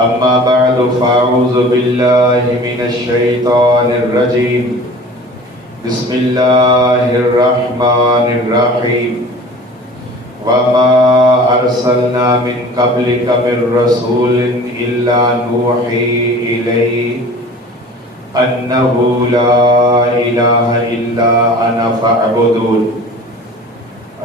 أما بعد فأعوذ بالله من الشيطان الرجيم بسم الله الرحمن الرحيم وما أرسلنا من قبلك من رسول إلا نوحي إليه أنه لا إله إلا أنا فاعبدون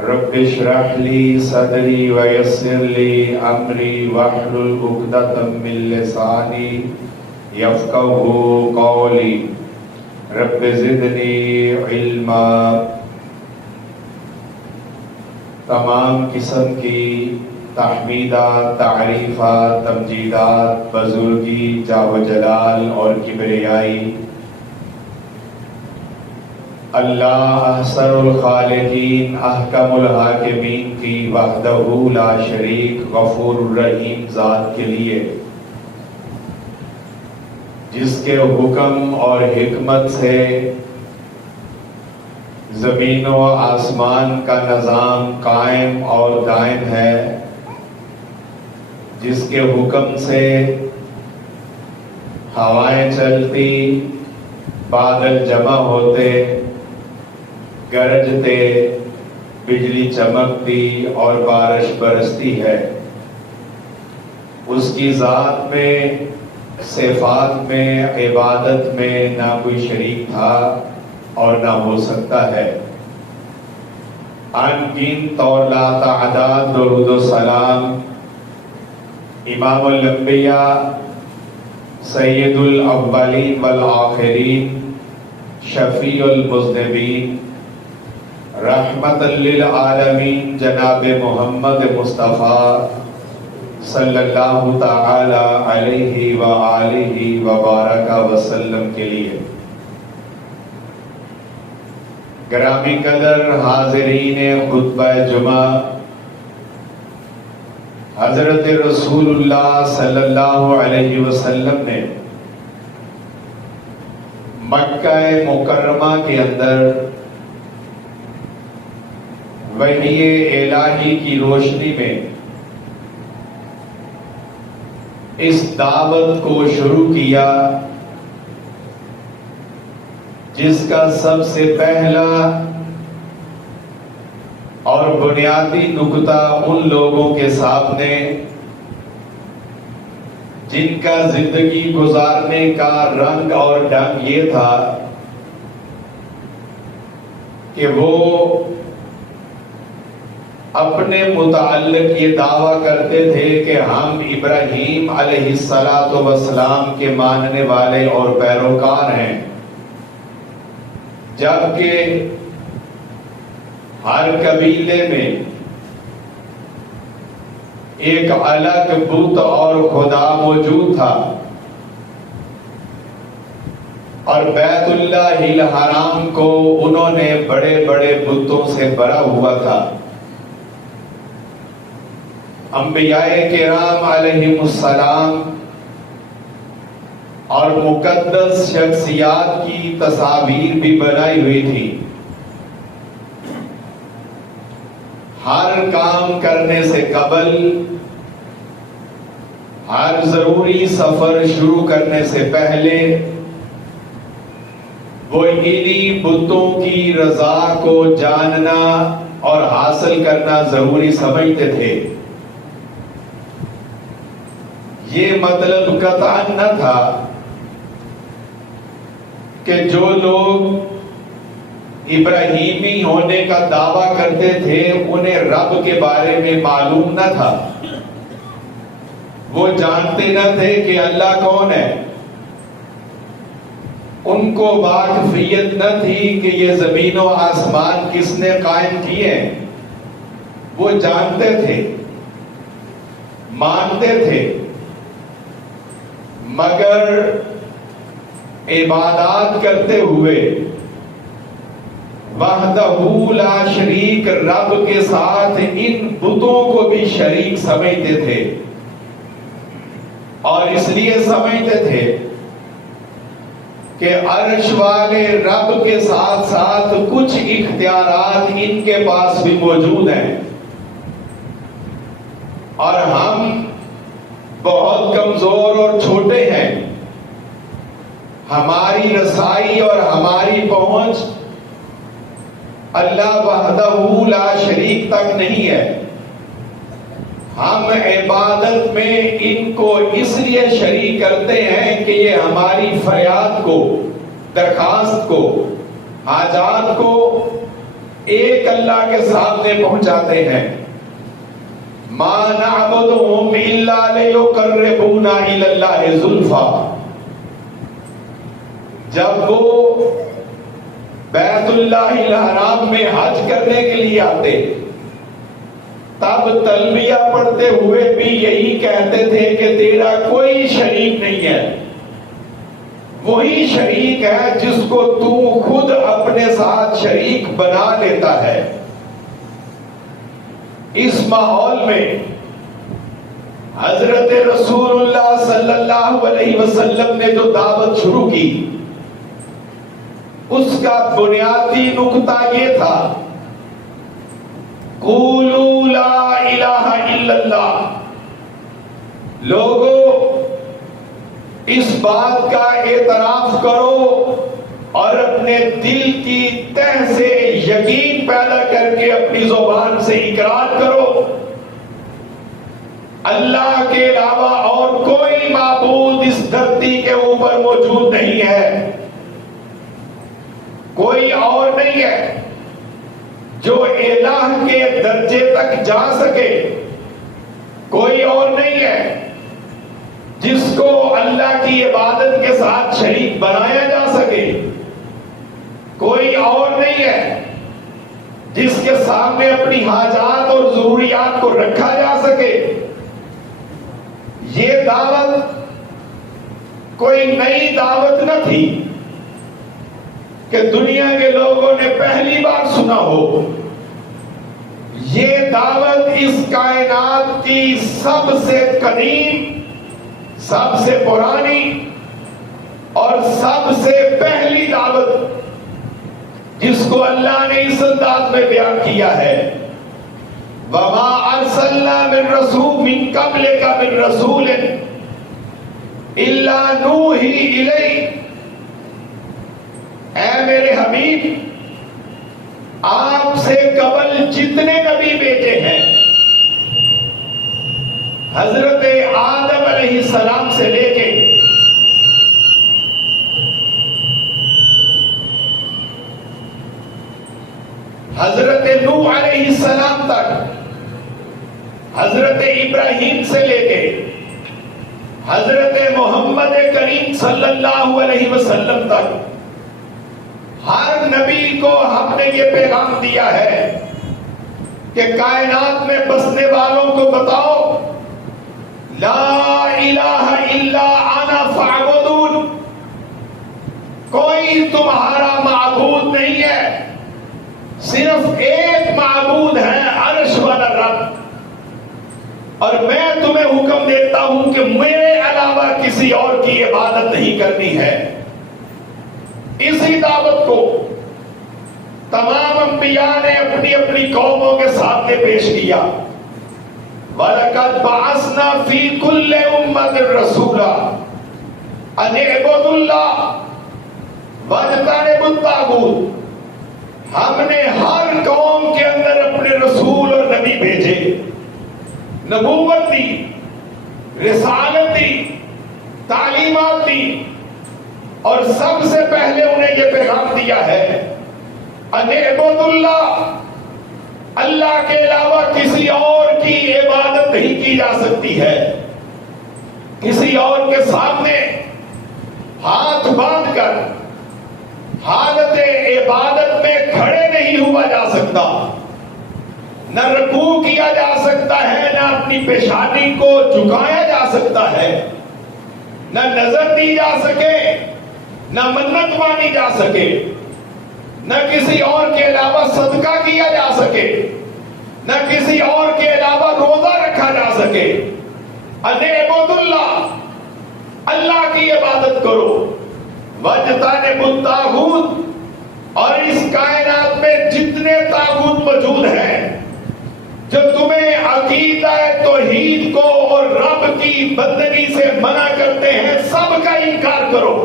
رب اشرح لي صدري ويسر لي أمري واحلل عقدة من لساني يفقهوا قولي رب زدني علما۔ تمام قسم کی تحمیدات، تعریفات، تمجیدات بزرگی، جاه و جلال اور کبریائی اللہ احسن الخالقین احکم الحاکمین کی وحدہ لا شریک غفور الرحیم ذات کے لیے، جس کے حکم اور حکمت سے زمین و آسمان کا نظام قائم اور دائم ہے، جس کے حکم سے ہوائیں چلتی، بادل جمع ہوتے، گرجتے، بجلی چمکتی اور بارش برستی ہے۔ اس کی ذات میں، صفات میں، عبادت میں نہ کوئی شریک تھا اور نہ ہو سکتا ہے۔ ان گنت اور لا تعداد درود و سلام امام الانبیاء، سید الاولین والآخرین، شفیع المذنبین، رحمت للعالمین جناب محمد مصطفیٰ صلی اللہ تعالی علیہ وآلہ وبارک وسلم کے لیے۔ گرامی قدر حاضرین خطبہ جمعہ، حضرت رسول اللہ صلی اللہ علیہ وسلم نے مکہ مکرمہ کے اندر وحی الہی کی روشنی میں اس دعوت کو شروع کیا، جس کا سب سے پہلا اور بنیادی نکتہ ان لوگوں کے سامنے جن کا زندگی گزارنے کا رنگ اور ڈھنگ یہ تھا کہ وہ اپنے متعلق یہ دعویٰ کرتے تھے کہ ہم ابراہیم علیہ السلام کے ماننے والے اور پیروکار ہیں، جبکہ ہر قبیلے میں ایک الگ بت اور خدا موجود تھا، اور بیت اللہ الحرام کو انہوں نے بڑے بڑے بتوں سے بھرا ہوا تھا۔ انبیاء کرام علیہم السلام اور مقدس شخصیات کی تصاویر بھی بنائی ہوئی تھی۔ ہر کام کرنے سے قبل، ہر ضروری سفر شروع کرنے سے پہلے وہ انہی بتوں کی رضا کو جاننا اور حاصل کرنا ضروری سمجھتے تھے۔ یہ مطلب قطعاً نہ تھا کہ جو لوگ ابراہیمی ہونے کا دعویٰ کرتے تھے انہیں رب کے بارے میں معلوم نہ تھا، وہ جانتے نہ تھے کہ اللہ کون ہے، ان کو واقفیت نہ تھی کہ یہ زمین و آسمان کس نے قائم کیے ہیں۔ وہ جانتے تھے، مانتے تھے، مگر عبادات کرتے ہوئے وحدہ لا شریک رب کے ساتھ ان بتوں کو بھی شریک سمجھتے تھے، اور اس لیے سمجھتے تھے کہ عرش والے رب کے ساتھ ساتھ کچھ اختیارات ان کے پاس بھی موجود ہیں، اور ہم بہت کمزور اور چھوٹے ہیں. ہماری رسائی اور ہماری پہنچ اللہ وحدہ لا شریک تک نہیں ہے. ہم عبادت میں ان کو اس لیے شریک کرتے ہیں کہ یہ ہماری فریاد کو، درخواست کو، حاجات کو ایک اللہ کے سامنے پہنچاتے ہیں. ما نعبدهم الا ليقربونا الى الله زلفى. جب وہ بیت اللہ الحرام میں حج کرنے کے لیے آتے تب تلبیہ پڑھتے ہوئے بھی یہی کہتے تھے کہ تیرا کوئی شریک نہیں ہے، وہی شریک ہے جس کو تو خود اپنے ساتھ شریک بنا لیتا ہے. اس ماحول میں حضرت رسول اللہ صلی اللہ علیہ وسلم نے جو دعوت شروع کی اس کا بنیادی نقطہ یہ تھا، قولوا لا الہ الا اللہ. لوگوں اس بات کا اعتراف کرو اور اپنے دل کی تہ سے یقین پیدا کر کے اپنی زبان سے اقرار کرو اللہ کے علاوہ اور کوئی معبود اس دھرتی کے اوپر موجود نہیں ہے، کوئی اور نہیں ہے جو الہ کے درجے تک جا سکے، کوئی اور نہیں ہے جس کو اللہ کی عبادت کے ساتھ شریک بنایا جا سکے، کوئی اور نہیں ہے جس کے سامنے اپنی حاجات اور ضروریات کو رکھا جا سکے. یہ دعوت کوئی نئی دعوت نہ تھی کہ دنیا کے لوگوں نے پہلی بار سنا ہو. یہ دعوت اس کائنات کی سب سے قدیم، سب سے پرانی اور سب سے پہلی دعوت جس کو اللہ نے اس انداز میں بیان کیا ہے، وَمَا أَرْسَلْنَا مِن رَّسُولٍ مِّن قَبْلِكَ مِن رَّسُولٍ إِلَّا نُوحِي إِلَيْهِ. اے میرے حبیب، آپ سے قبل جتنے نبی بھیجے ہیں، حضرت آدم علیہ السلام سے لے کے حضرت نوح علیہ السلام تک، حضرت ابراہیم سے لے کے حضرت محمد کریم صلی اللہ علیہ وسلم تک ہر نبی کو ہم نے یہ پیغام دیا ہے کہ کائنات میں بسنے والوں کو بتاؤ، لا الہ الا انا فاعبدون. کوئی تمہارا معبود نہیں ہے، صرف ایک معبود ہے، عرش والا رب. اور میں تمہیں حکم دیتا ہوں کہ میرے علاوہ کسی اور کی عبادت نہیں کرنی ہے. اسی دعوت کو تمام انبیاء نے اپنی اپنی قوموں کے سامنے پیش کیا. وَلَقَدْ بَعَثْنَا فِي كُلِّ أُمَّةٍ رَّسُولًا أَنِ اعْبُدُوا اللَّهَ وَاجْتَنِبُوا الطَّاغُوتَ. ہم نے ہر قوم کے اندر اپنے رسول اور نبی بھیجے، نبوت دی، رسالت دی، تعلیمات دی، اور سب سے پہلے انہیں یہ پیغام دیا ہے ان اعبدوا اللہ، اللہ کے علاوہ کسی اور کی عبادت نہیں کی جا سکتی ہے. کسی اور کے سامنے ہاتھ باندھ کر حالت عبادت میں کھڑے نہیں ہوا جا سکتا، نہ رکوع کیا جا سکتا ہے، نہ اپنی پیشانی کو جھکایا جا سکتا ہے، نہ نظر دی جا سکے، نہ منت مانی جا سکے، نہ کسی اور کے علاوہ صدقہ کیا جا سکے، نہ کسی اور کے علاوہ روزہ رکھا جا سکے. ان اعبدوا اللہ، اللہ کی عبادت کرو. واجتنبوا الطاغوت، اور اس کائنات میں جتنے طاغوت موجود ہیں جو تمہیں عقیدہ توحید کو اور رب کی بندگی سے منع کرتے ہیں سب کا انکار کرو.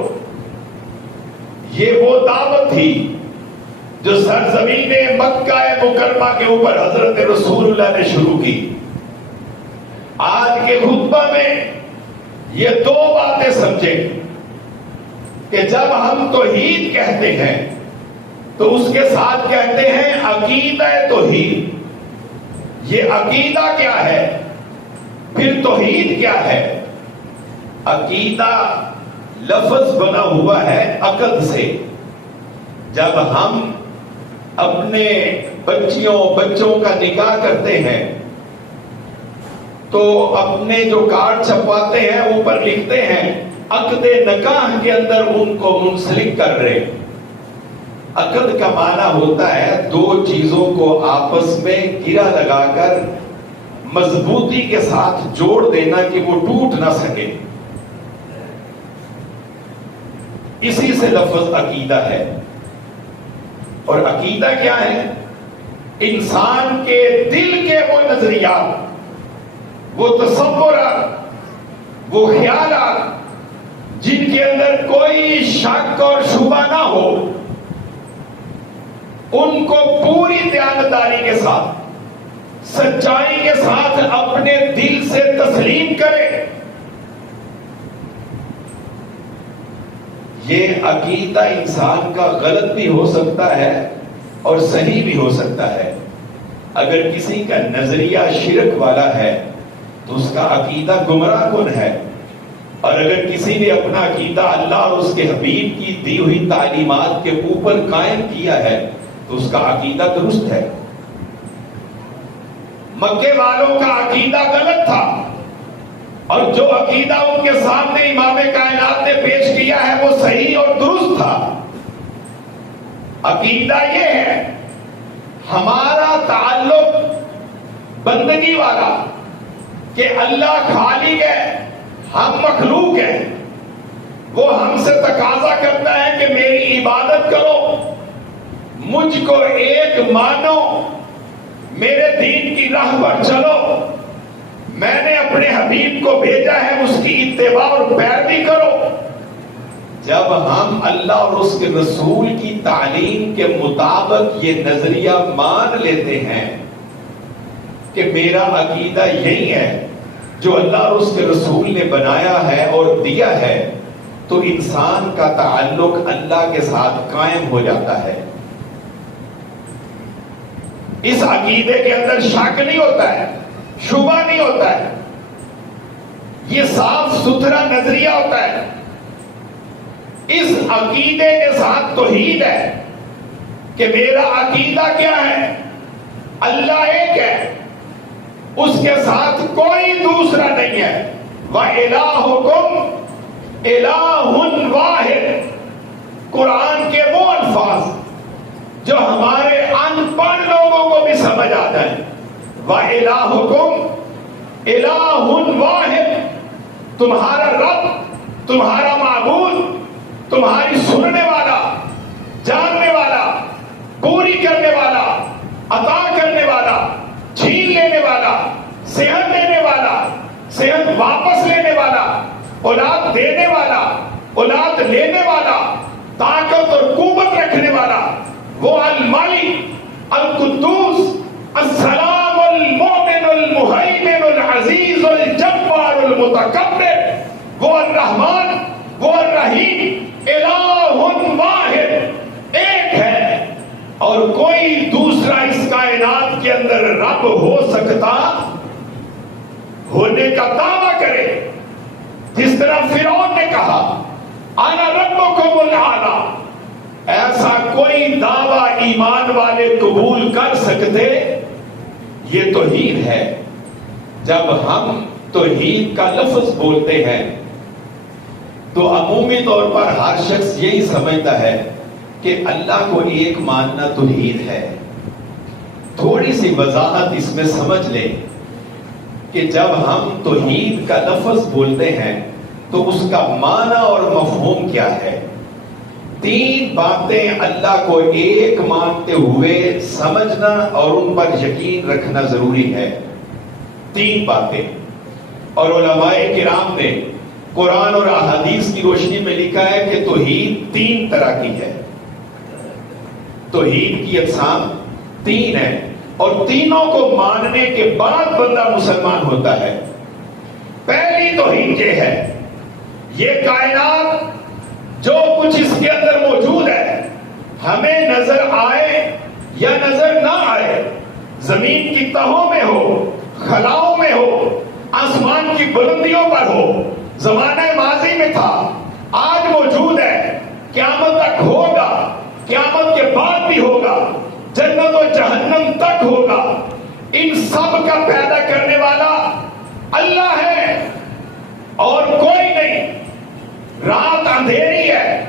یہ وہ دعوت تھی جو سرزمین مکہ مکرمہ کے اوپر حضرت رسول اللہ نے شروع کی. آج کے خطبہ میں یہ دو باتیں سمجھیں کہ جب ہم توحید کہتے ہیں تو اس کے ساتھ کہتے ہیں عقیدہ توحید. یہ عقیدہ کیا ہے؟ پھر توحید کیا ہے؟ عقیدہ لفظ بنا ہوا ہے عقد سے. جب ہم اپنے بچوں کا نکاح کرتے ہیں تو اپنے جو کارڈ چھپواتے ہیں اوپر لکھتے ہیں عقد نکاح کے اندر ان کو منسلک کر رہے. عقد کا معنی ہوتا ہے دو چیزوں کو آپس میں گرہ لگا کر مضبوطی کے ساتھ جوڑ دینا کہ وہ ٹوٹ نہ سکے. اسی سے لفظ عقیدہ ہے. اور عقیدہ کیا ہے؟ انسان کے دل کے وہ نظریات، وہ تصورات، وہ خیالات جن کے اندر کوئی شک اور شبہ نہ ہو، ان کو پوری دیانتداری کے ساتھ سچائی کے ساتھ اپنے دل سے تسلیم کرے. یہ عقیدہ انسان کا غلط بھی ہو سکتا ہے اور صحیح بھی ہو سکتا ہے. اگر کسی کا نظریہ شرک والا ہے تو اس کا عقیدہ گمراہ کن ہے، اور اگر کسی نے اپنا عقیدہ اللہ اور اس کے حبیب کی دی ہوئی تعلیمات کے اوپر قائم کیا ہے تو اس کا عقیدہ درست ہے. مکے والوں کا عقیدہ غلط تھا، اور جو عقیدہ ان کے سامنے امام کائنات نے پیش کیا ہے وہ صحیح اور درست تھا. عقیدہ یہ ہے ہمارا تعلق بندگی والا کہ اللہ خالق ہے، ہم مخلوق ہیں. وہ ہم سے تقاضا کرتا ہے کہ میری عبادت کرو، مجھ کو ایک مانو، میرے دین کی راہ پر چلو، میں نے اپنے حبیب کو بھیجا ہے اس کی اتباع اور پیروی کرو. جب ہم اللہ اور اس کے رسول کی تعلیم کے مطابق یہ نظریہ مان لیتے ہیں کہ میرا عقیدہ یہی ہے جو اللہ اور اس کے رسول نے بنایا ہے اور دیا ہے، تو انسان کا تعلق اللہ کے ساتھ قائم ہو جاتا ہے. اس عقیدے کے اندر شک نہیں ہوتا ہے، شبہ نہیں ہوتا ہے. یہ صاف ستھرا نظریہ ہوتا ہے. اس عقیدے کے ساتھ توحید ہے کہ میرا عقیدہ کیا ہے؟ اللہ ایک ہے، اس کے ساتھ کوئی دوسرا نہیں ہے. وَإِلَٰهُكُمْ إِلَٰهٌ وَاحِدٌ. قرآن کے وہ الفاظ جو ہمارے ان پڑھ لوگوں کو بھی سمجھ آتا ہے. وَإِلَٰهُكُمْ إِلَٰهٌ وَاحِدٌ. تمہارا رب، تمہارا معبود، تمہاری سننے والا، جاننے والا، پوری کرنے والا، عطا کرنے والا، چھین لینے والا، صحت دینے والا، صحت واپس لینے والا، اولاد دینے والا، اولاد لینے والا، طاقت اور قوت رکھنے والا، وہ المالک، القدوس، السلام، المؤمن، المہیمن، العزیز، الجبار، المتکبر، وہ الرحمن، وہ الرحیم. الہ واحد، ایک ہے، اور کوئی دوسرا اس کائنات کے اندر رب ہو سکتا ہونے کا دعویٰ کرے جس طرح فرعون نے کہا انا ربکم الاعلی. ایسا کوئی دعویٰ ایمان والے قبول کر سکتے؟ یہ توحید ہے. جب ہم توحید کا لفظ بولتے ہیں تو عمومی طور پر ہر شخص یہی سمجھتا ہے کہ اللہ کو ایک ماننا توحید ہے. تھوڑی سی وضاحت اس میں سمجھ لیں کہ جب ہم توحید کا لفظ بولتے ہیں تو اس کا معنی اور مفہوم کیا ہے. تین باتیں اللہ کو ایک مانتے ہوئے سمجھنا اور ان پر یقین رکھنا ضروری ہے. تین باتیں. اور علماء کرام نے قرآن اور احادیث کی روشنی میں لکھا ہے کہ توحید تین طرح کی ہے. توحید کی اقسام تین ہیں اور تینوں کو ماننے کے بعد بندہ مسلمان ہوتا ہے. پہلی توحید یہ ہے، یہ کائنات جو کچھ اس کے اندر موجود ہے، ہمیں نظر آئے یا نظر نہ آئے، زمین کی تہوں میں ہو، خلاؤں میں ہو، آسمان کی بلندیوں پر ہو، زمانہ ماضی میں تھا، آج موجود ہے، قیامت تک ہوگا، قیامت کے بعد بھی ہوگا، جنت و جہنم تک ہوگا، ان سب کا پیدا کرنے والا اللہ ہے اور کوئی نہیں. رات اندھیری ہے،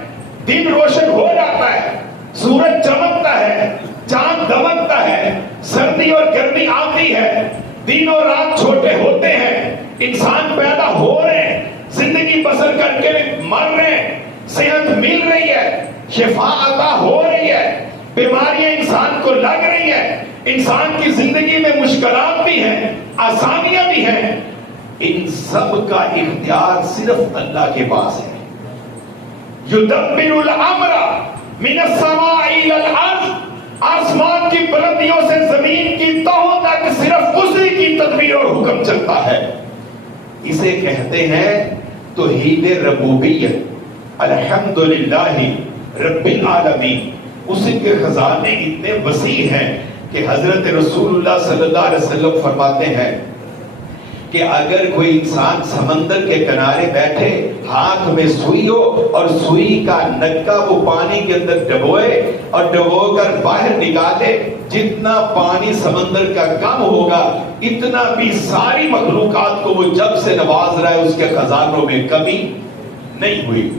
دن روشن ہو جاتا ہے، سورج چمکتا ہے، چاند دمکتا ہے، سردی اور گرمی آتی ہے، دن اور رات چھوٹے ہوتے ہیں، انسان پیدا ہو رہے ہیں، زندگی بسر کر کے مر رہے ہیں، صحت مل رہی ہے، شفا عطا ہو رہی ہے، بیماریاں انسان کو لگ رہی ہیں، انسان کی زندگی میں مشکلات بھی ہیں، آسانیاں بھی ہیں. ان سب کا اختیار صرف اللہ کے پاس ہے. یدبر الامر من السماء الى الارض، آسمان کی بلندیوں سے زمین کی تہوں تک صرف اسی کی تدبیر اور حکم چلتا ہے. اسے کہتے ہیں توحید ربوبیت. الحمدللہ رب العالمین. اسی کے خزانے اتنے وسیع ہیں کہ حضرت رسول اللہ صلی اللہ علیہ وسلم فرماتے ہیں کہ اگر کوئی انسان سمندر کے کنارے بیٹھے، ہاتھ میں سوئی ہو اور سوئی کا نکا وہ پانی کے اندر ڈبوئے اور ڈبو کر باہر نکالے، جتنا پانی سمندر کا کم ہوگا اتنا بھی ساری مخلوقات کو وہ جب سے نواز رہا ہے اس کے خزانوں میں کمی نہیں ہوئی.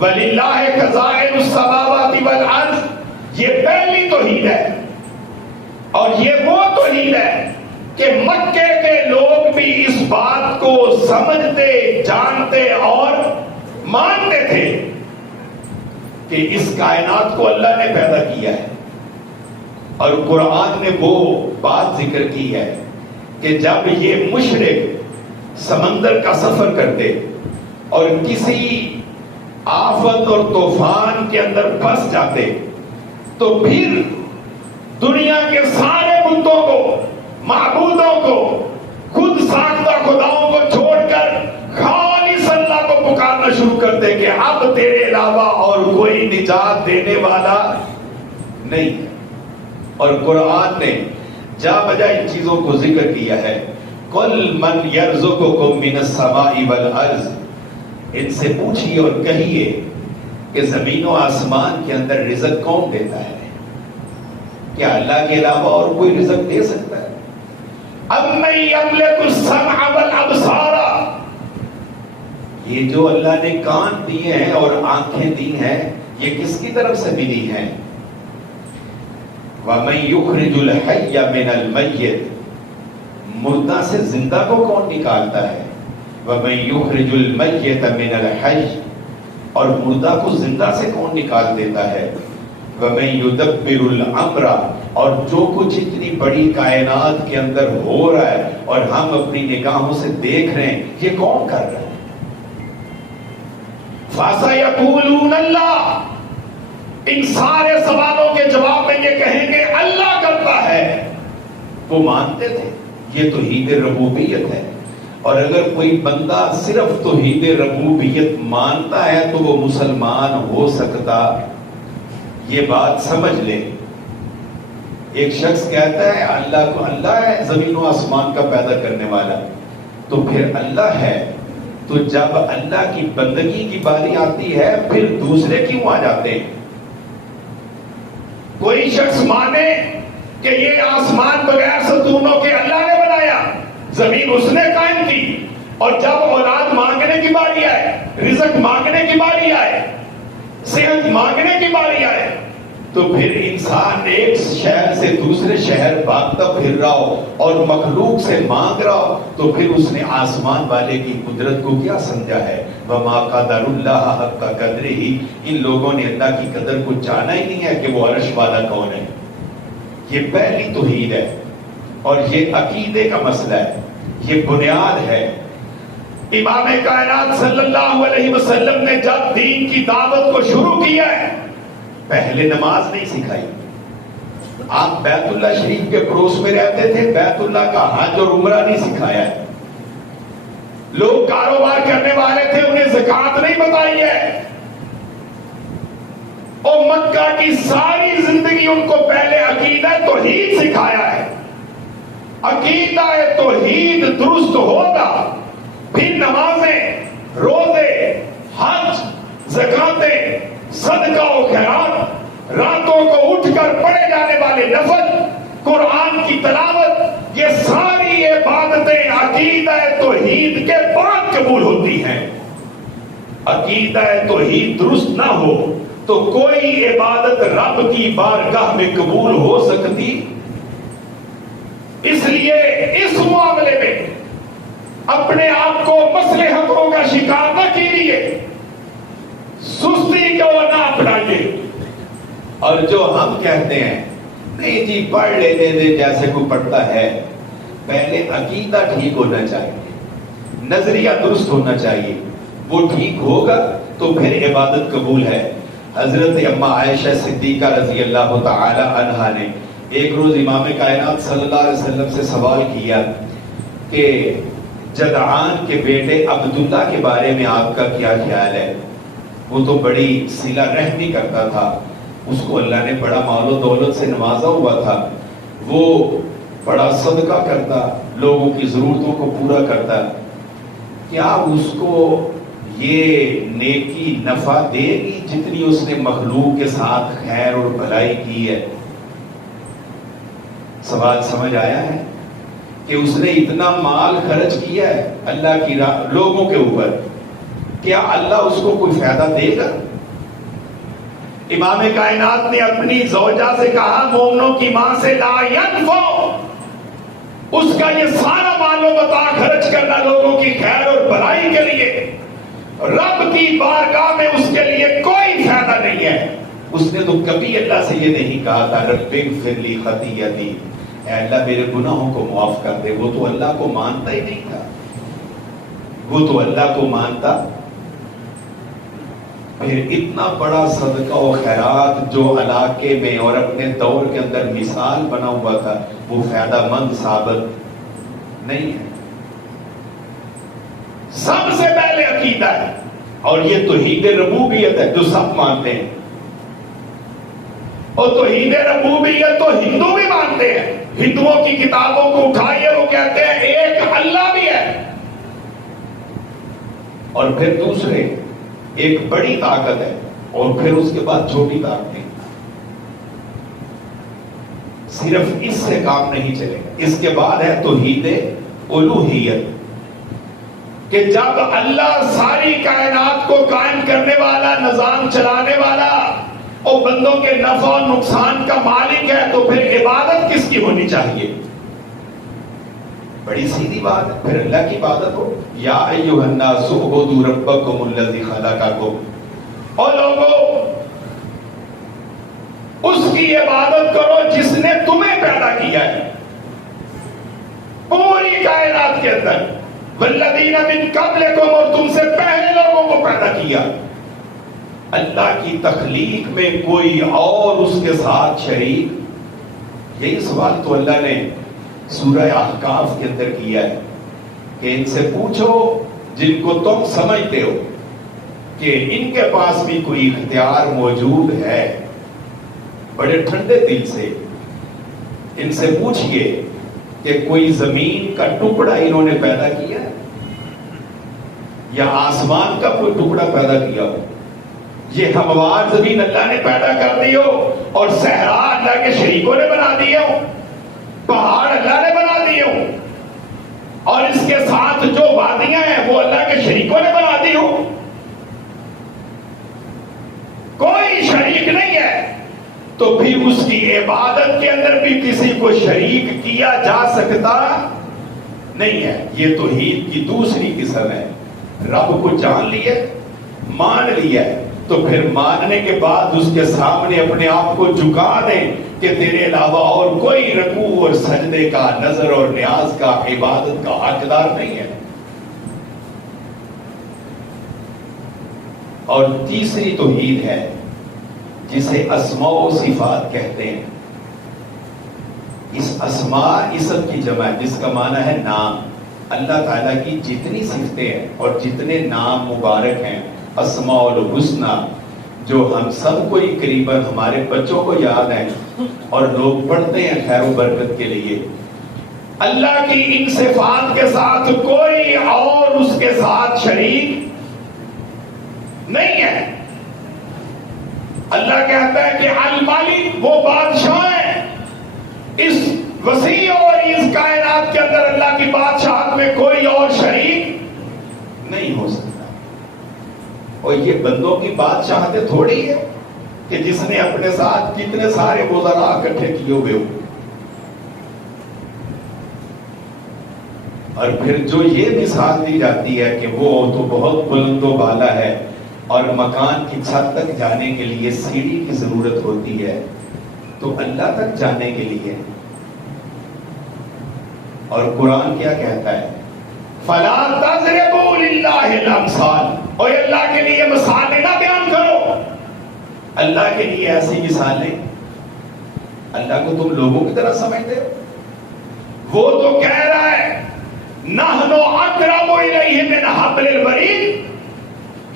وَلِلَّهِ خَزَائِنُ السَّمَاوَاتِ وَالْأَرْضِ. یہ پہلی توحید ہے اور یہ وہ توحید ہے کہ مکے کے لوگ بھی اس بات کو سمجھتے، جانتے اور مانتے تھے کہ اس کائنات کو اللہ نے پیدا کیا ہے. اور قرآن نے وہ بات ذکر کی ہے کہ جب یہ مشرک سمندر کا سفر کرتے اور کسی آفت اور طوفان کے اندر پھنس جاتے تو پھر دنیا کے سارے بتوں کو، معبودوں کو، خود ساختہ خداؤں کو چھوڑ کر خالص اللہ کو پکارنا شروع کرتے کہ اب تیرے علاوہ اور کوئی نجات دینے والا نہیں. اور قرآن نے جا بجا ان چیزوں کو ذکر کیا ہے. قل من یرزقکم من السماء والارض. ان سے پوچھیے اور کہیے کہ زمین و آسمان کے اندر رزق کون دیتا ہے؟ کیا اللہ کے علاوہ اور کوئی رزق دے سکتا ہے؟ اَمَّن يَمْلِكُ السَّمْعَ وَالْأَبْصَارَ. یہ جو اللہ نے کان دیے ہیں اور آنکھیں دی ہیں یہ کس کی طرف سے ملی ہیں؟ وَمَن يُخْرِجُ الْحَيَّ مِنَ الْمَيِّتِ. مردہ سے زندہ کو کون نکالتا ہے؟ وَمَن يُخْرِجُ الْمَيِّتَ مِنَ الْحَيِّ. اور مردہ کو زندہ سے کون نکال دیتا ہے؟ وَمَن يُدَبِّرُ الْأَمْرَ. اور جو کچھ اتنی بڑی کائنات کے اندر ہو رہا ہے اور ہم اپنی نگاہوں سے دیکھ رہے ہیں، یہ کون کر رہا ہے؟ فَسَيَقُولُونَ اللَّهُ. ان سارے سوالوں کے جواب میں یہ کہیں گے اللہ کرتا ہے. وہ مانتے تھے یہ توحید ربوبیت ہے. اور اگر کوئی بندہ صرف توحید ربوبیت مانتا ہے تو وہ مسلمان ہو سکتا. یہ بات سمجھ لے. ایک شخص کہتا ہے اللہ کو، اللہ ہے زمین و آسمان کا پیدا کرنے والا، تو پھر اللہ ہے، تو جب اللہ کی بندگی کی باری آتی ہے پھر دوسرے کیوں آ جاتے ہیں؟ کوئی شخص مانے کہ یہ آسمان بغیر ستونوں کے اللہ نے بنایا، زمین اس نے قائم کی، اور جب اولاد مانگنے کی باری آئے، رزق مانگنے کی باری آئے، صحت مانگنے کی باری آئے، تو پھر انسان ایک شہر سے دوسرے شہر بھاگتا پھر رہا ہو اور مخلوق سے مانگ رہا ہو تو پھر اس نے آسمان والے کی قدرت کو کیا سمجھا ہے؟ وَمَا قَدَرُ اللَّهَ حَقَّ قَدْرِهِ، ان لوگوں نے اللہ کی قدر کو جانا ہی نہیں ہے کہ وہ عرش والا کون ہے۔ یہ پہلی توحید ہے اور یہ عقیدے کا مسئلہ ہے، یہ بنیاد ہے۔ امام کائنات صلی اللہ علیہ وسلم نے جب دین کی دعوت کو شروع کیا ہے، پہلے نماز نہیں سکھائی۔ آپ بیت اللہ شریف کے پڑوس میں رہتے تھے، بیت اللہ کا حج اور عمرہ نہیں سکھایا ہے۔ لوگ کاروبار کرنے والے تھے، انہیں زکوٰۃ نہیں بتائی ہے۔ اور مکہ کی ساری زندگی ان کو پہلے عقیدہ توحید سکھایا ہے۔ عقیدہ توحید درست ہوگا، پھر نمازیں، روزے، حج، زکاتیں، صدقہ و خیرات، راتوں کو اٹھ کر پڑھے جانے والے نفل، قرآن کی تلاوت، یہ ساری عبادتیں عقیدہ توحید کے بعد قبول ہوتی ہیں۔ عقیدہ توحید درست نہ ہو تو کوئی عبادت رب کی بارگاہ میں قبول ہو سکتی؟ اس لیے اس معاملے میں اپنے آپ کو مصلحتوں کا شکار نہ کیجیے، سستی کو نہ اپنائیے۔ اور جو ہم کہتے ہیں نہیں جی پڑھ لینے دے جیسے کوئی پڑھتا ہے، پہلے عقیدہ ٹھیک ہونا چاہیے، نظریہ درست ہونا چاہیے، وہ ٹھیک ہوگا تو پھر عبادت قبول ہے۔ حضرت اما عائشہ صدیقہ رضی اللہ تعالی عنہا نے ایک روز امام کائنات صلی اللہ علیہ وسلم سے سوال کیا کہ جدعان کے بیٹے عبداللہ کے بارے میں آپ کا کیا خیال ہے؟ وہ تو بڑی صلہ رحمی کرتا تھا، اس کو اللہ نے بڑا مال و دولت سے نوازا ہوا تھا، وہ بڑا صدقہ کرتا، لوگوں کی ضرورتوں کو پورا کرتا، کیا اس کو یہ نیکی نفع دے گی جتنی اس نے مخلوق کے ساتھ خیر اور بھلائی کی ہے؟ سوال سمجھ آیا ہے کہ اس نے اتنا مال خرچ کیا ہے اللہ کی راہ لوگوں کے اوپر، کیا اللہ اس کو کوئی فائدہ دے گا؟ امام کائنات نے اپنی زوجہ سے کہا مومنوں کی ماں سے لا ينفع، اس کا یہ سارا مال و متاع خرچ کرنا لوگوں کی خیر اور بھلائی کے لیے، رب کی بارگاہ میں اس کے لیے کوئی فائدہ نہیں ہے۔ اس نے تو کبھی اللہ سے یہ نہیں کہا تھا رب اغفر لی خطیئتی، اے اللہ میرے گناہوں کو معاف کر دے، وہ تو اللہ کو مانتا ہی نہیں تھا، وہ تو اللہ کو مانتا۔ پھر اتنا بڑا صدقہ و خیرات جو علاقے میں اور اپنے دور کے اندر مثال بنا ہوا تھا، وہ فائدہ مند ثابت نہیں ہے۔ سب سے پہلے عقیدہ ہے، اور یہ توحید ربوبیت ہے جو سب مانتے ہیں، اور توحید ربوبیت تو ہندو بھی مانتے ہیں۔ ہندوؤں کی کتابوں کو اٹھائیے، وہ کہتے ہیں ایک اللہ بھی ہے، اور پھر دوسرے ایک بڑی طاقت ہے، اور پھر اس کے بعد چھوٹی طاقتیں۔ صرف اس سے کام نہیں چلے گا، اس کے بعد ہے توحید الوہیت، کہ جب اللہ ساری کائنات کو قائم کرنے والا، نظام چلانے والا اور بندوں کے نفع و نقصان کا مالک ہے، تو پھر عبادت کس کی ہونی چاہیے؟ بڑی سیدھی بات ہے، پھر اللہ کی عبادت ہو۔ یا ایھا الناس اعبدوا ربکم الذی خلقکم، اور لوگوں اس کی عبادت کرو جس نے تمہیں پیدا کیا ہے پوری کائنات کے اندر، والذین من قبلکم، اور تم سے پہلے لوگوں کو پیدا کیا۔ اللہ کی تخلیق میں کوئی اور اس کے ساتھ شریک؟ یہی سوال تو اللہ نے سورہ احقاف کے اندر کیا ہے کہ ان سے پوچھو جن کو تم سمجھتے ہو کہ ان کے پاس بھی کوئی اختیار موجود ہے، بڑے ٹھنڈے دل سے ان سے پوچھئے کہ کوئی زمین کا ٹکڑا انہوں نے پیدا کیا ہے یا آسمان کا کوئی ٹکڑا پیدا کیا ہو؟ یہ ہموار زمین اللہ نے پیدا کر دی ہو، اور صحرا اللہ کے شریکوں نے بنا دیے ہو، پہاڑ اللہ نے بنا دیے ہو، اور اس کے ساتھ جو وادیاں ہیں وہ اللہ کے شریکوں نے بنا دی ہو؟ کوئی شریک نہیں ہے۔ تو پھر اس کی عبادت کے اندر بھی کسی کو شریک کیا جا سکتا نہیں ہے. یہ توحید کی دوسری قسم ہے. رب کو جان لیا، مان لیا، تو پھر ماننے کے بعد اس کے سامنے اپنے آپ کو جھکا دیں کہ تیرے علاوہ اور کوئی رکوع اور سجدے کا، نظر اور نیاز کا، عبادت کا حقدار نہیں ہے. اور تیسری توحید ہے جسے اسماء و صفات کہتے ہیں. اس اسماء اسم کی جمع ہے جس کا معنی ہے نام. اللہ تعالیٰ کی جتنی صفتیں ہیں اور جتنے نام مبارک ہیں، اسماء الحسنی، جو ہم سب کو قریباً ہمارے بچوں کو یاد ہیں اور لوگ پڑھتے ہیں خیر و برکت کے لیے. اللہ کی ان صفات کے ساتھ کوئی اور اس کے ساتھ شریک نہیں ہے. اللہ کہتا ہے کہ المالک، وہ بادشاہ ہے. اس وسیع اور اس کائنات کے اندر اللہ کی بادشاہت میں کوئی اور شریک نہیں ہو سکتا. اور یہ بندوں کی بادشاہت تھوڑی ہے کہ جس نے اپنے ساتھ کتنے سارے وزراء اکٹھے کیے ہوئے ہو. اور پھر جو یہ مثال دی جاتی ہے کہ وہ تو بہت بلند و بالا ہے اور مکان کی چھت تک جانے کے لیے سیڑھی کی ضرورت ہوتی ہے، تو اللہ تک جانے کے لیے. اور قرآن کیا کہتا ہے؟ فَلَا تَضْرِبُوا لِلَّهِ الْأَمْثَالَ، اور اللہ کے لیے مثالیں نہ بیان کرو. اللہ کے لیے ایسی مثالیں، اللہ کو تم لوگوں کی طرح سمجھتے ہو؟ وہ تو کہہ رہا ہے نَحْنُ أَقْرَبُ إِلَيْهِ مِنْ حَبْلِ الْوَرِيدِ،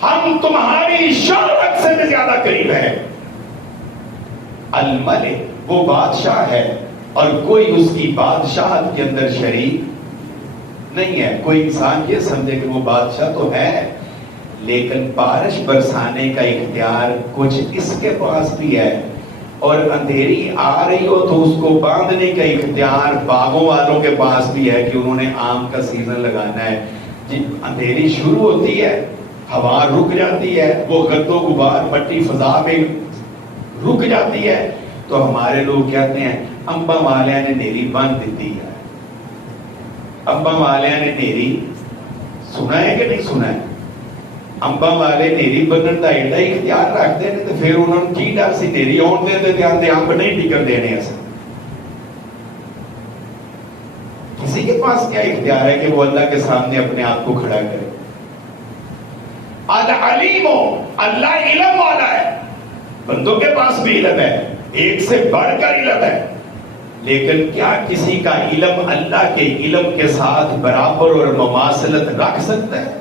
ہم تمہاری شرک سے بھی زیادہ قریب ہیں. الملک، وہ بادشاہ ہے اور کوئی اس کی بادشاہت کے اندر شریک نہیں ہے. کوئی انسان یہ سمجھے کہ وہ بادشاہ تو ہے لیکن بارش برسانے کا اختیار کچھ اس کے پاس بھی ہے، اور اندھیری آ رہی ہو تو اس کو باندھنے کا اختیار باغوں والوں کے پاس بھی ہے کہ انہوں نے آم کا سیزن لگانا ہے. جب اندھیری شروع ہوتی ہے، ہوا رک جاتی ہے، وہ گرد و غبار مٹی فضا میں رک جاتی ہے، تو ہمارے لوگ کہتے ہیں امبا والے نے نیری باندھ دیتی ہے. امبا والے نے نیری سنا ہے کہ نہیں سنا ہے؟ امبا والے نیری بنن دا ایڈا اختیار رکھتے ہیں تو پھر انہوں نے کی ڈر سی نیری آن دے دے آتے امب نہیں ٹکر دینے ایسا. کسی کے پاس کیا اختیار ہے کہ وہ اللہ کے سامنے اپنے آپ کو کھڑا کرے؟ العلیم، اللہ علم والا ہے. بندوں کے پاس بھی علم ہے، ایک سے بڑھ کر علم ہے، لیکن کیا کسی کا علم اللہ کے علم کے ساتھ برابر اور مماثلت رکھ سکتا ہے؟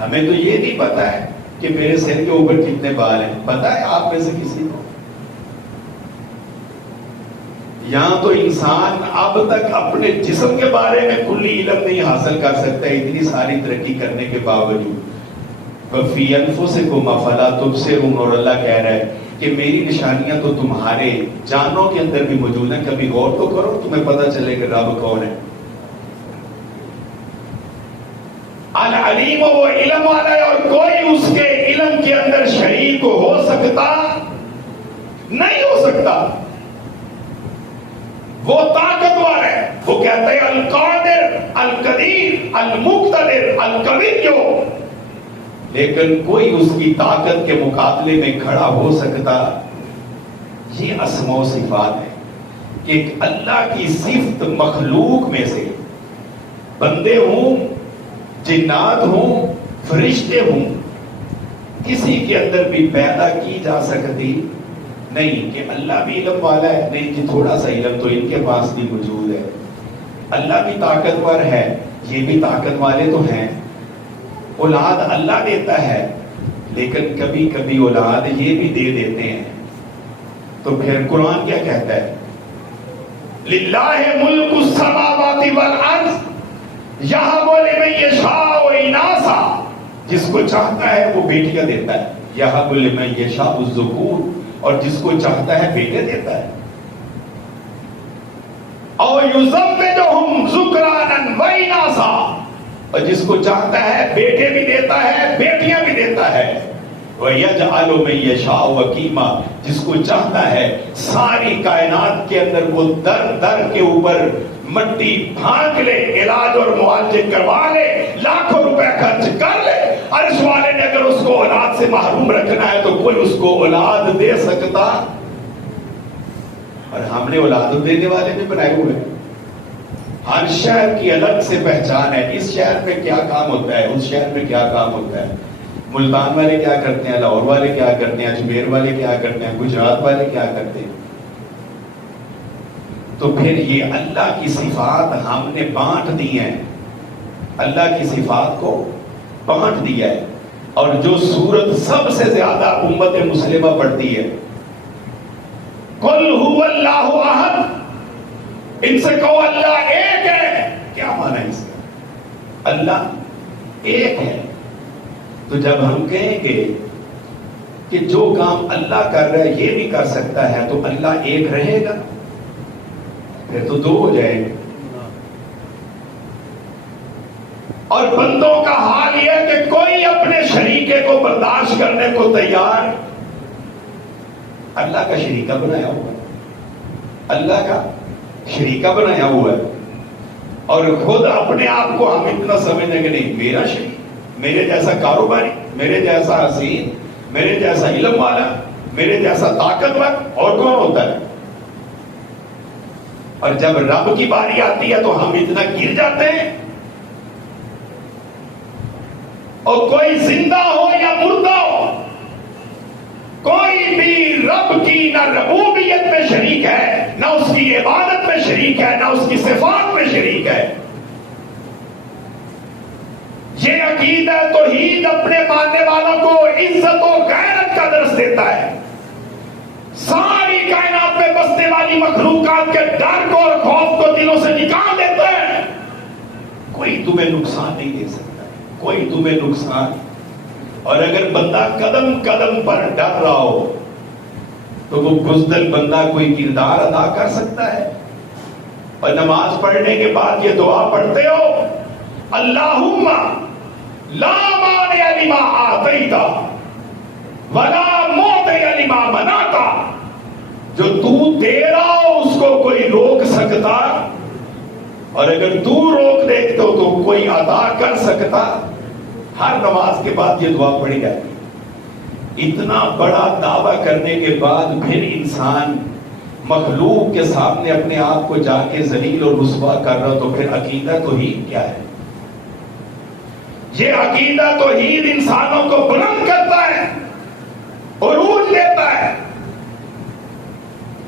ہمیں تو یہ نہیں پتا ہے کہ میرے سر کے اوپر کتنے بال ہیں. پتا ہے آپ میں سے کسی کو؟ یہاں تو انسان اب تک اپنے جسم کے بارے میں کلی علم نہیں حاصل کر سکتا اتنی ساری ترقی کرنے کے باوجود. وَفِي أَنفُسِكُمْ أَفَلَا تُبْصِرُونَ، اور اللہ کہہ رہا ہے کہ میری نشانیاں تو تمہارے جانوں کے اندر بھی موجود ہیں، کبھی غور تو کرو، تمہیں پتہ چلے کہ رب کون ہے. العلیم، وہ علم والا ہے اور کوئی اس کے علم کے اندر شریک ہو سکتا نہیں ہو سکتا. وہ طاقتور ہے، وہ کہتا ہے القادر، القدیر، المقتدر، القوی، لیکن کوئی اس کی طاقت کے مقابلے میں کھڑا ہو سکتا. یہ اسماء و صفات ہے کہ اللہ کی صفت مخلوق میں سے، بندے ہوں، جنات ہوں، فرشتے ہوں، کسی کے اندر بھی پیدا کی جا سکتی نہیں کہ اللہ بھی علم والا ہے. نہیں جی، تھوڑا سا علم تو ان کے پاس بھی موجود ہے. اللہ بھی طاقتور ہے، یہ بھی طاقت والے تو ہیں. اولاد اللہ دیتا ہے لیکن کبھی کبھی اولاد یہ بھی دے دیتے ہیں. تو پھر قرآن کیا کہتا ہے؟ للہ ملک السماوات والارض یہب لمن یشاء اناثا، جس کو چاہتا ہے وہ بیٹیاں دیتا ہے. یہب لمن یشاء الذکور، اور جس کو چاہتا ہے بیٹے دیتا ہے. اور یزوجہم ذکرانا و اناثا، اور جس کو چاہتا ہے بیٹے بھی دیتا ہے بیٹیاں بھی دیتا ہے. وَيَجْعَلُ مَن يَشَاءُ وَقِيمًا، جس کو چاہتا ہے ساری کائنات کے اندر وہ در در کے اوپر مٹی پھانک لے، علاج اور معالجے کروا لے، لاکھوں روپے خرچ کر لے، عرش والے نے اگر اس کو اولاد سے محروم رکھنا ہے تو کوئی اس کو اولاد دے سکتا؟ اور ہم نے اولاد دینے والے بھی بنائے ہوئے ہیں۔ ہر شہر کی الگ سے پہچان ہے، اس شہر میں کیا کام ہوتا ہے، اس شہر میں کیا کام ہوتا ہے، ملتان والے کیا کرتے ہیں، لاہور والے کیا کرتے ہیں، اجمیر والے کیا کرتے ہیں، گجرات والے کیا کرتے ہیں۔ تو پھر یہ اللہ کی صفات ہم نے بانٹ دی ہیں، اللہ کی صفات کو بانٹ دیا ہے۔ اور جو سورت سب سے زیادہ امت مسلمہ پڑھتی ہے، قل هو اللہ احد، ان سے کہو اللہ ایک ہے۔ کیا معنی ہے اس کا؟ اللہ ایک ہے۔ تو جب ہم کہیں گے کہ جو کام اللہ کر رہا ہے یہ بھی کر سکتا ہے تو اللہ ایک رہے گا؟ پھر تو دو ہو جائے گا۔ اور بندوں کا حال یہ ہے کہ کوئی اپنے شریکے کو برداشت کرنے کو تیار، اللہ کا شریکہ بنایا ہوا ہے، اللہ کا شریکہ بنایا ہوا ہے، اور خود اپنے آپ کو ہم اتنا سمجھنے کہ نہیں میرا شریک، میرے جیسا کاروباری، میرے جیسا حسین، میرے جیسا علم والا، میرے جیسا طاقتور اور کون ہوتا ہے؟ اور جب رب کی باری آتی ہے تو ہم اتنا گر جاتے ہیں۔ اور کوئی زندہ ہو یا مردہ ہو، کوئی بھی رب کی نہ ربوبیت میں شریک ہے، نہ اس کی عبادت میں شریک ہے، نہ اس کی صفات میں شریک ہے۔ یہ عقیدہ توحید اپنے ماننے والوں کو عزت و غیرت کا درس دیتا ہے، ساری کائنات میں بسنے والی مخلوقات کے ڈر کو اور خوف کو دلوں سے نکال دیتا ہے۔ کوئی تمہیں نقصان نہیں دے سکتا، کوئی تمہیں نقصان۔ اور اگر بندہ قدم قدم پر ڈر رہا ہو تو وہ بزدل بندہ کوئی کردار ادا کر سکتا ہے؟ اور نماز پڑھنے کے بعد یہ دعا پڑھتے ہو، اللہم لا مانع لما آتیت ولا معطی لما منعت، جو تو دے رہا ہو اس کو کوئی روک سکتا، اور اگر تو روک دے تو کوئی عطا کر سکتا؟ ہر نماز کے بعد یہ دعا پڑھی جاتی ہے۔ اتنا بڑا دعویٰ کرنے کے بعد پھر انسان مخلوق کے سامنے اپنے آپ کو جا کے ذلیل اور رسوا کر رہا، تو پھر عقیدہ توحید کیا ہے؟ یہ عقیدہ توحید انسانوں کو بلند کرتا ہے، عروج دیتا ہے،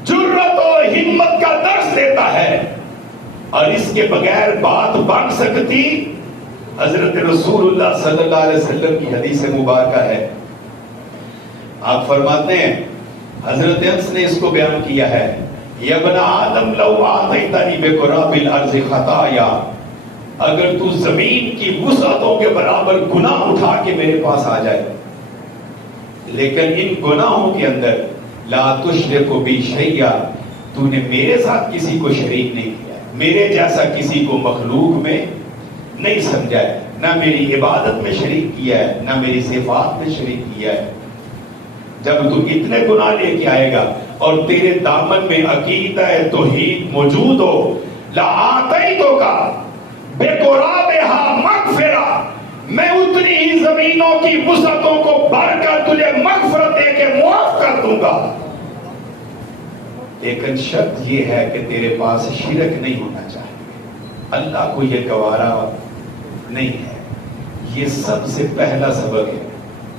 جرأت اور ہمت کا درس دیتا ہے، اور اس کے بغیر بات بن سکتی؟ حضرت رسول اللہ صلی اللہ علیہ وسلم کی حدیث مبارکہ ہے، آپ فرماتے ہیں، حضرت انس نے اس کو بیان کیا ہے، یا ابن آدم لو آتیتنی بقراب الارض خطایا، اگر تو زمین کی وسعتوں کے برابر گناہ اٹھا کے میرے پاس آ جائے، لیکن ان گناہوں کے اندر لا تشرک بی شیئا، تو نے میرے ساتھ کسی کو شریک نہیں کیا، میرے جیسا کسی کو مخلوق میں نہیں سمجھا ہے، نہ میری عبادت میں شریک کیا ہے، نہ میری صفات میں شریک کیا ہے۔ جب تو اتنے گناہ لے کے آئے گا اور تیرے دامن میں عقیدہ توحید موجود ہو، لآتیتک بقرابہا مغفرہ، میں اتنی ہی زمینوں کی وسعتوں کو بھر کر تجھے مغفرت دے کے معاف کر دوں گا، لیکن شرط یہ ہے کہ تیرے پاس شرک نہیں ہونا چاہیے، اللہ کو یہ گوارا نہیں ہے۔ یہ سب سے پہلا سبق ہے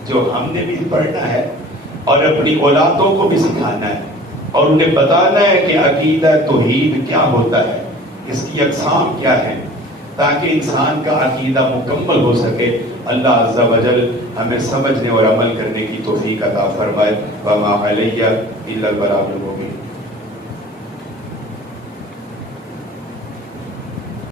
جو ہم نے بھی پڑھنا ہے اور اپنی اولادوں کو بھی سکھانا ہے، اور انہیں بتانا ہے کہ عقیدہ توحید کیا ہوتا ہے، اس کی اقسام کیا ہے، تاکہ انسان کا عقیدہ مکمل ہو سکے۔ اللہ عز و جل ہمیں سمجھنے اور عمل کرنے کی توفیق عطا فرمائے۔ وما علیہ الا البلاغ المبین۔